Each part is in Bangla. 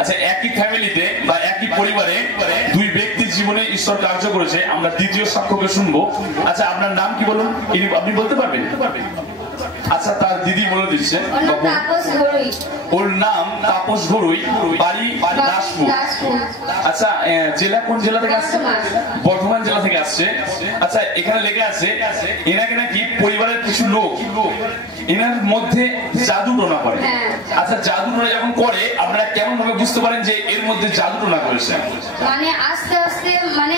আচ্ছা, একই ফ্যামিলিতে বা একই পরিবারে দুই ব্যক্তির জীবনে ঈশ্বর কার্য করেছে। আমরা দ্বিতীয় সাক্ষ্যকে শুনবো। আচ্ছা, আপনার নাম কি বলুন? আপনি বলতে পারবেন? আচ্ছা, তার দিদি বলে দিচ্ছে। ওর নাম তাপস ঘরুই, বাড়ি দাসপুর। আচ্ছা, জেলা কোন জেলা থেকে আসছে? বর্ধমান জেলা থেকে আসছে। আচ্ছা, এখানে লেখা আছে এনাকে নাকি পরিবারের কিছু লোক এনার মধ্যে জাদু টোনা করে। আচ্ছা, জাদু টোনা যখন করে আপনারা কেমন ভাবে বুঝতে পারেন যে এর মধ্যে জাদু টোনা করেছে? মানে আস্তে আস্তে, মানে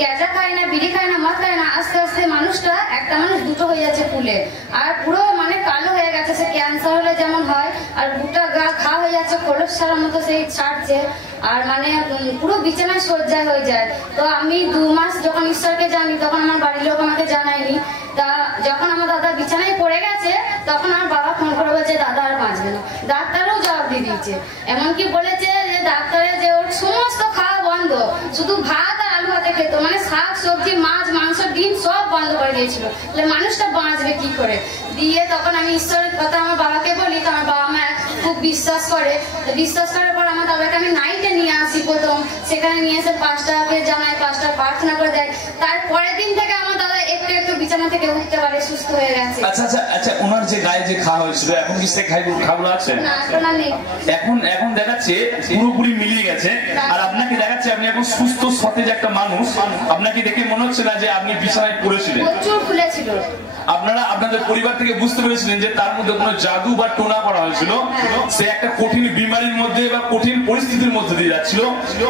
গ্যাজা খায় না, বিড়ি খায় না, মদ খায় না, আস্তে আস্তে মানুষটা, একটা মানুষ দুটো হয়ে যাচ্ছে ফুলে, আর পুরো মানে কালো হয়ে গেছে। সে ক্যান্সার হলে যেমন হয়, আর গোটা গা ঘা হয়ে যাচ্ছে, কলস ছাড়ার মতো সেই ছাড়ছে, আর মানে পুরো বিছানায় শয্যায় হয়ে যায়। তো আমি 2 মাস যখন ঈশ্বরকে জানি, তখন আমার বাড়ির লোক আমাকে জানায়নি। তা যখন আমার দাদা বিছানায় পড়ে গেছে, তখন আমার বাবা ফোন করে বলছে দাদা আর বাঁচবে না। ডাক্তারও জবাব দিয়ে দিয়েছে, এমনকি বলেছে যে ডাক্তারের যে ওর সমস্ত খাওয়া বন্ধ, শুধু ভাত আর আলু ভাতে খেত, মানে শাক সবজি মাছ মাংস ডিম সব বন্ধ করে দিয়েছিল। তাহলে মানুষটা বাঁচবে কি করে? দিয়ে তখন আমি ঈশ্বরের কথা আমার বাবাকে বলি, তো আমার বাবা মা খুব বিশ্বাস করে। বিশ্বাস করার পর আমার দাদাকে আমি নাইটে নিয়ে আসি প্রথম, সেখানে নিয়ে এসে 5টাকে জানাই, 5টা প্রার্থনা করে দেয়। তারপরের দিন থেকে আমার দাদা একটু একটু বিছানা থেকে উঠতে পারে, সুস্থ হয়ে গেছে। আচ্ছা আচ্ছা আচ্ছা, ওনার যে গায়ে যে খাওয়া হয়েছিল, এখন কি সে খাগুলো আছে? না, এখন আর নেই। এখন দেখাচ্ছে পুরোপুরি মিলিয়ে গেছে। আর আপনাকে দেখাচ্ছে আপনি এখন সুস্থ সতেজ একটা মানুষ। আপনাকে দেখে মনে হচ্ছে না যে আপনি বিছানায় পড়েছিলেন। প্রচুর ফুলেছিল। আপনারা আপনাদের পরিবার থেকে বুঝতে পেরেছিলেন যে তার মধ্যে কোনো জাদু বা টোনা করা হয়েছিল। সে একটা কঠিন বিমারির মধ্যে বা কঠিন পরিস্থিতির মধ্যে দিয়ে যাচ্ছিল,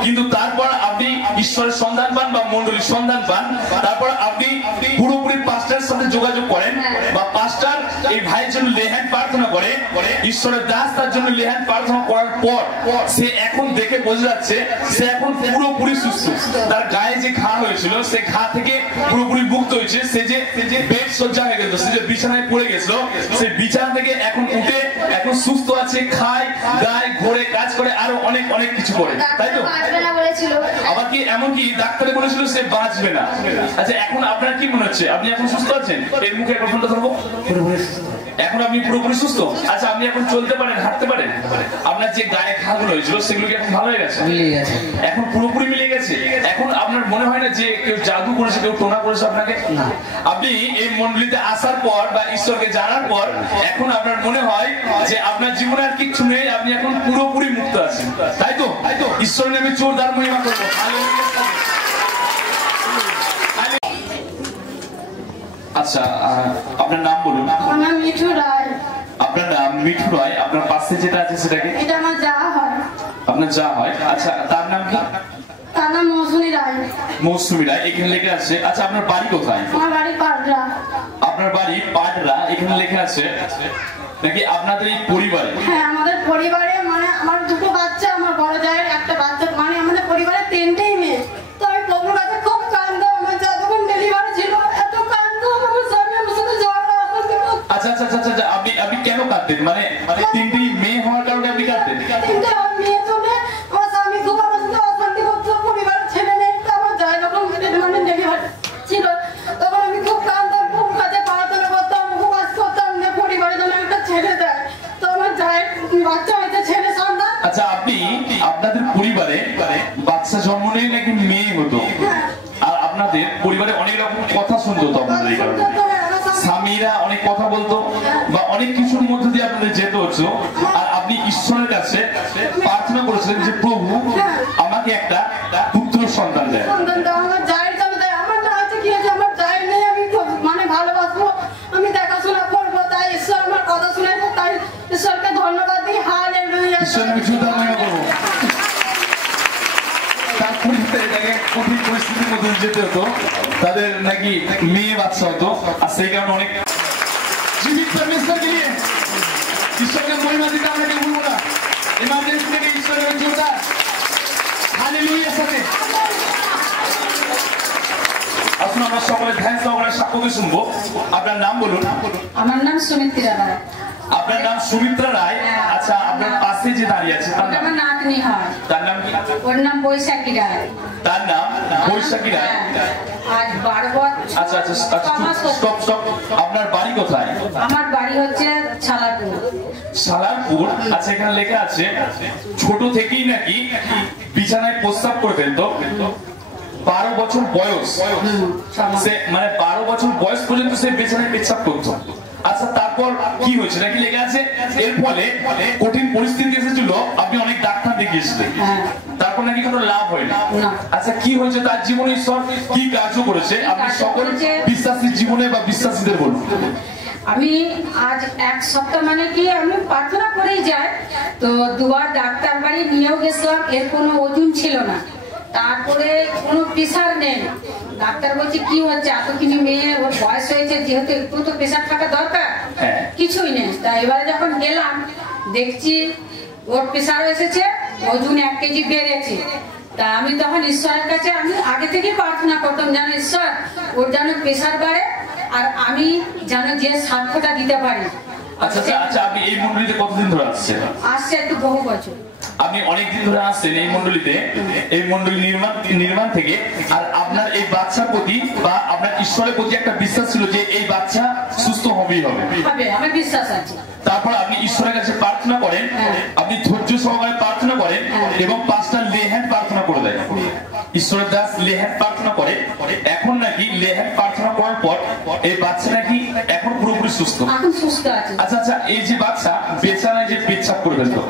কিন্তু তারপর আপনি ঈশ্বরের সন্ধান পান বা মন্ডলীর সন্ধান পান। তারপর আপনি পুরোপুরি পাস্টারের সাথে যোগাযোগ করেন, বা পাস্টার এই ভাইয়ের জন্য লেহ্যান্ড প্রার্থনা করে, ঈশ্বরের দাস তার জন্য লেহ্যান্ড প্রার্থনা করার পর সে এখন দেখে বোঝা যাচ্ছে সে এখন পুরোপুরি সুস্থ। তার গায়ে যে ঘা হয়েছিল, সে ঘা থেকে পুরোপুরি মুক্ত হয়েছে। সে যে বেড সজ্জা হয়ে গেল, সে যে বিছানায় পড়ে গেছিল, সে বিছানা থেকে এখন উঠে এখন সুস্থ আছে, খায় গায় ঘোরে, কাজ করে, আরো অনেক অনেক কিছু করে, তাই তো? আবার কি এমনকি ডাক্তারে বলেছিল সে বাঁচবে না। আচ্ছা, এখন আপনার কি মনে হচ্ছে? আপনি এখন সুস্থ আছেন? এর মুখে এখন ফোনটা ধরবো। এখন আপনি পুরোপুরি সুস্থ। আচ্ছা, আপনি এখন চলতে পারেন, হাঁটতে পারেন। আপনার যে গায়ে ঘাগুলো হয়েছিল সেগুলো কি এখন ভালো হয়ে গেছে? এখন পুরোপুরি মিলে গেছে। এখন আপনার মনে হয় না যে কেউ জাদু করেছে, কেউ টোনা করেছে আপনাকে? আপনি এই মন্ডলীতে আসার পর বা ঈশ্বরকে জানার পর এখন আপনার মনে হয় যে আপনার জীবনে আর কিচ্ছু নেই, আপনি এখন পুরোপুরি মুক্ত আছেন, তাই তো? ঈশ্বরের নামে জোরদার মহিমা করবো। আচ্ছা, আপনার নাম বলুন। আমার নাম মিঠু রায়। আপনার নাম মিঠু রায়। আপনার পাশে যেটা আছে সেটাকে? এটা আমার যা হয়। আপনার যা হয়? আচ্ছা, তার নাম কি? তার নাম মৌসুমী রায়। মৌসুমী রায় এখানে লেখা আছে। আচ্ছা, আপনার বাড়ি কোথায়? আমার বাড়ি পাটরা। আপনার বাড়ি পাটরা এখানে লেখা আছে নাকি? আপনাদের এই পরিবারে? হ্যাঁ, আমাদের পরিবারে মানে আমার 2টো বাচ্চা, আমার বড় জায়ের একটা বাচ্চা, মানে আমাদের পরিবারে 3টেই মেয়ে। তো আমি প্রভুর কাছে খুব কাঁদতাম। আমার যতক্ষণ ডেলিভারি ছিল এত কাঁদতাম, আমার স্বামী আমার সাথে ঝগড়া করতো। আচ্ছা আচ্ছা আচ্ছা, আপনি কেন কাঁদতেন? মানে 3টেই মেয়ে হওয়ার কারণে আপনি কাঁদতেন? 3টে মেয়ে চলে আমার স্বামী খুব আমার সাথে অশান্তি করতো। পরিবারের ছেলে নেই। তো আমার জায় যখন মানে ডেলিভারি ছিল, তখন আমি খুব কাঁদতাম, খুব কাজে প্রার্থনা করতাম, উপবাস করতাম যে পরিবারের জন্য একটা ছেলে দেয়। তো আমার জায়ের বাচ্চা হয়েছে, ছেলে সন্তান। আচ্ছা, আপনি আপনাদের পরিবারে বাচ্চা জন্ম নিয়ে নাকি মেয়ে হতো, আর আপনাদের পরিবারে অনেক রকম কথা শুনতো তো আপনাদের এই কারণে? স্বামীরা অনেক কথা বলতো বা অনেক কিছুর মধ্যে দিয়ে আপনাদের যেতে হচ্ছে, আর আপনি ঈশ্বরের কাছে প্রার্থনা করেছিলেন যে প্রভু আমাকে একটা পুত্র সন্তান দেয়। আমার জায়ের জন্য দেয়। আমার যা আছে কি আছে, আমার জায়ের নেই, আমি মানে ভালোবাসবো, আমি দেখাশোনা করবো, তাই ঈশ্বর আমার কথা শুনেছে, তাই ঈশ্বরকে ধন্যবাদ দিই। হালেলুয়া। ঈশ্বরের বিশুদ্ধ মহিমা করবো। কঠিন পরিস্থিতির মধ্যে যেতে হতো, তাদের নাকি মেয়ে বাচ্চা হতো, আর সেই কারণে অনেক জীবিত পরমেশ্বরকে নিয়ে ঈশ্বরকে মহিমা দিতে আমরা কেউ ভুলবো না। ইমার্জেন্সি থেকে ঈশ্বরের জোরদার হালেলুয়ার সাথে আসুন আমরা সকলে ধ্যান সহকারে সাক্ষ্যকে শুনবো। আপনার নাম বলুন। আমার নাম সুমিত্রা রায়। আপনার নাম সুমিত্রা রায়। আচ্ছা, আপনার পাশে যে দাঁড়িয়ে আছে তার নাম? আমার নাতনি হয়। তার নাম কি? ওর নাম বৈশাখী রায়। তার নাম বৈশাখী রায়। আজ 12 বছর। আচ্ছা আচ্ছা, স্টপ স্টপ। আপনার বাড়ি কোথায়? আমার বাড়ি হচ্ছে ছালারপুর। সালারপুর। আচ্ছা, এখানে লেখা আছে ছোট থেকেই নাকি বিছানায় প্রস্রাব করে ফেলতো। 12 বছর বয়স, সে মানে 12 বছর বয়স পর্যন্ত সে বিছানায় পেচ্ছাপ করতো। আচ্ছা, তারপর কি হয়েছে নাকি লেখা আছে এর ফলে কঠিন পরিস্থিতি এসেছিল, আপনি অনেক ডাক্তার দেখিয়েছিলেন, তারপর নাকি কোনো লাভ হয়নি। আচ্ছা, কি হয়েছে তার জীবনে, ঈশ্বর কি কাজও করেছে আপনি সকল বিশ্বাসী জীবনে বা বিশ্বাসীদের বলুন। আমি আজ 1 সপ্তাহ মানে কি আমি প্রার্থনা করেই যাই, তো 2 বার ডাক্তার বাড়ি নিয়েও গেছিলাম, এর কোনো ওজন ছিল না, তারপরে কোনো প্রেশার নেই। ডাক্তার বলছে কি হচ্ছে, এত কিছু মেয়ে ওর বয়স হয়েছে, যেহেতু একটু তো প্রেশার থাকা দরকার, কিছুই নেই। তা এবারে যখন গেলাম দেখছি ওর প্রেশার এসেছে, ওজন 1 কেজি বেড়েছে। তা আমি তখন ঈশ্বরের কাছে আমি আগে থেকে প্রার্থনা করতাম, যেন ঈশ্বর ওর যেন প্রেশার বাড়ে আর আমি যেন যে সাক্ষ্যটা দিতে পারি। আচ্ছা আচ্ছা, আপনি এই মন্ডলীতে কতদিন ধরে আসছেন? আসছে একটু বহু বছর। আপনি অনেকদিন ধরে আসছেন এই মন্ডলীতে, এই মন্ডলী নির্মাণ থেকে। আর আপনার এই বাচ্চার প্রতি বা আপনার ঈশ্বরের প্রতি একটা বিশ্বাস ছিল যে এই বাচ্চা সুস্থ হবেই হবে, আমার বিশ্বাস আছে। তারপর আপনি ঈশ্বরের কাছে প্রার্থনা করেন, আপনি ধৈর্য সহকারে প্রার্থনা করেন এবং 5টা লেহ্যান্ড প্রার্থনা করে দেন। ঈশ্বরের দাস লেহ্যান্ড প্রার্থনা করে, এখন নাকি লেহ্যান্ড প্রার্থনা করার পর এই বাচ্চা নাকি এখন পুরোপুরি সুস্থ। এখন সুস্থ আছে। আচ্ছা আচ্ছা, এই যে বাচ্চা বিছানায় যে পেচ্ছাপ করে ফেলতো,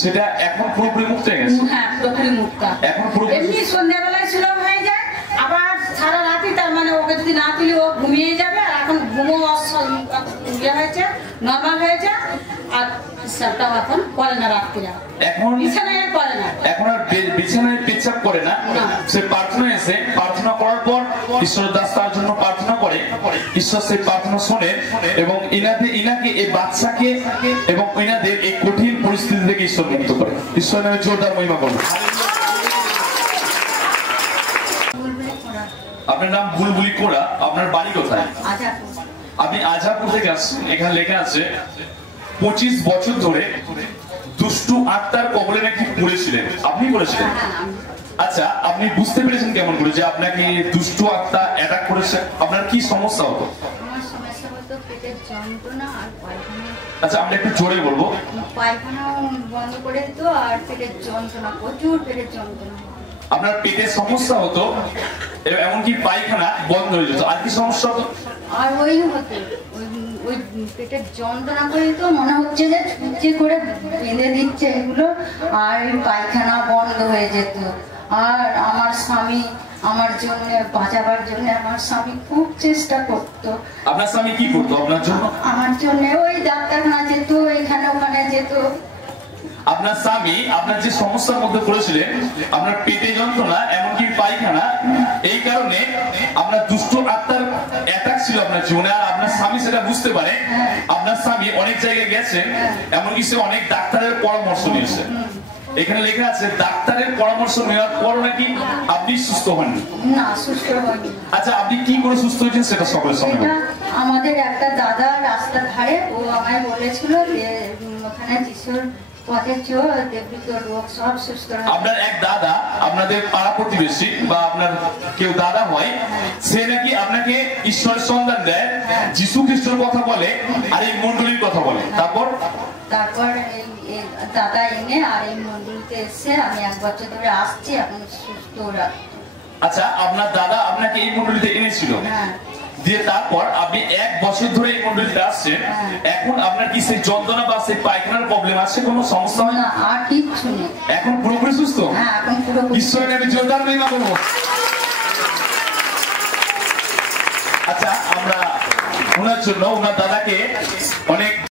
সেটা এখন পুরোপুরি মুক্ত হয়ে গেছে? হ্যাঁ, পুরোপুরি মুক্ত। এখন পুরোপুরি এমনি সন্ধ্যাবেলায় স্লো হয়ে যায়, আবার সারা রাতই, তার মানে ওকে যদি না তুলি ও ঘুমিয়ে যাবে। আর এখন ঘুমো ইয়ে হয়েছে, নর্মাল হয়েছে, আর পেশাবটাও এখন করে না রাত্রিরা, এখন বিছানায় করে না, এখন আর বিছানায় পেচ্ছাপ করে না। সে প্রার্থনা এসে প্রার্থনা করার পর ঈশ্বরের দাস তার জন্য প্রার্থনা করে, ঈশ্বর সেই প্রার্থনা শোনে এবং ইনাকে এই বাচ্চাকে এবং ইনাদের এই কঠিন পরিস্থিতি থেকে ঈশ্বর মুক্ত করে। ঈশ্বর নামে জোরদার মহিমা করবে। আপনার নাম বুলবুলি কোড়া। আপনার বাড়ি কোথায়? আপনি আজাপুর থেকে আসছেন। এখানে লেখা আছে 25 বছর ধরে দুষ্টু আত্মার কবলে নাকি পড়েছিলেন। আপনি বলেছিলেন? আচ্ছা, আপনি বুঝতে পেরেছেন কেমন করে যে আপনাকে দুষ্টু আত্মা অ্যাটাক করেছে? আপনার কি সমস্যা হতো? আমার সমস্যা হতো পেটের যন্ত্রণা আর পায়খানা। আচ্ছা, আমরা একটু জোরে বলবো। পায়খানাও বন্ধ করে দিত আর পেটের যন্ত্রণা, প্রচুর পেটের যন্ত্রণা। আপনার পেটের সমস্যা হতো, এমনকি পায়খানা বন্ধ হয়ে যেত। আর কি সমস্যা হতো? আর ওই হতো ওই পেটের যন্ত্রণা করে তো মনে হচ্ছে যে ছুঁচি করে বেঁধে দিচ্ছে এগুলো, আর পায়খানা বন্ধ হয়ে যেত। আর আমার স্বামী আমার জন্য বাঁচাবার জন্য আমার স্বামী খুব চেষ্টা করতো। আপনার স্বামী কি করতো আপনার জন্য? আমার জন্য ওই ডাক্তারখানা যেত, এখানে ওখানে যেত। আপনার স্বামী আপনার যে সমস্যার মধ্যে পড়েছিলেন, আপনার পেটে যন্ত্রণা এমনকি পায়খানা, এই কারণে আপনার দুষ্ট আত্মার অ্যাটাক ছিল আপনার জীবনে। আর আপনার স্বামী সেটা বুঝতে পারে। আপনার স্বামী অনেক জায়গায় গেছেন, এমনকি সে অনেক ডাক্তারের পরামর্শ নিয়েছে। এখানে লেখা আছে ডাক্তারের পরামর্শ নেওয়ার পর নাকি আপনি সুস্থ হননি। না, সুস্থ হয়নি। আচ্ছা, আপনি কি করে সুস্থ হয়েছেন সেটা সকলের সামনে। আমাদের একটা দাদা রাস্তার ধারে, ও আমায় বলেছিল যে ওখানে যিশুর পথে চল, দেখবি তোর রোগ সব সুস্থ হবে। আপনার এক দাদা, আপনাদের পাড়া প্রতিবেশী বা আপনার কেউ দাদা হয়, সে নাকি আপনাকে ঈশ্বরের সন্ধান দেয়, যিশু খ্রিস্টের কথা বলে আর এই মন্ডলীর কথা বলে। তারপর এই দাদা এনে আর এই মন্ডলীতে এসে আমি 1 বছর ধরে আসছি, এখন সুস্থ রাখছি। আচ্ছা, আপনার দাদা আপনাকে এই মন্ডলীতে এনেছিল, দিয়ে তারপর আপনি 1 বছর ধরে এই মন্ডলীতে আসছেন। এখন আপনার কি সেই যন্ত্রণা বা সেই পায়খানার প্রবলেম আছে? কোনো সমস্যা হয় না? আর কিচ্ছু নেই, এখন পুরোপুরি সুস্থ। হ্যাঁ, এখন পুরোপুরি। ঈশ্বরের নামে জোরদার মহিমা করবো। আচ্ছা, আমরা ওনার জন্য ওনার দাদাকে অনেক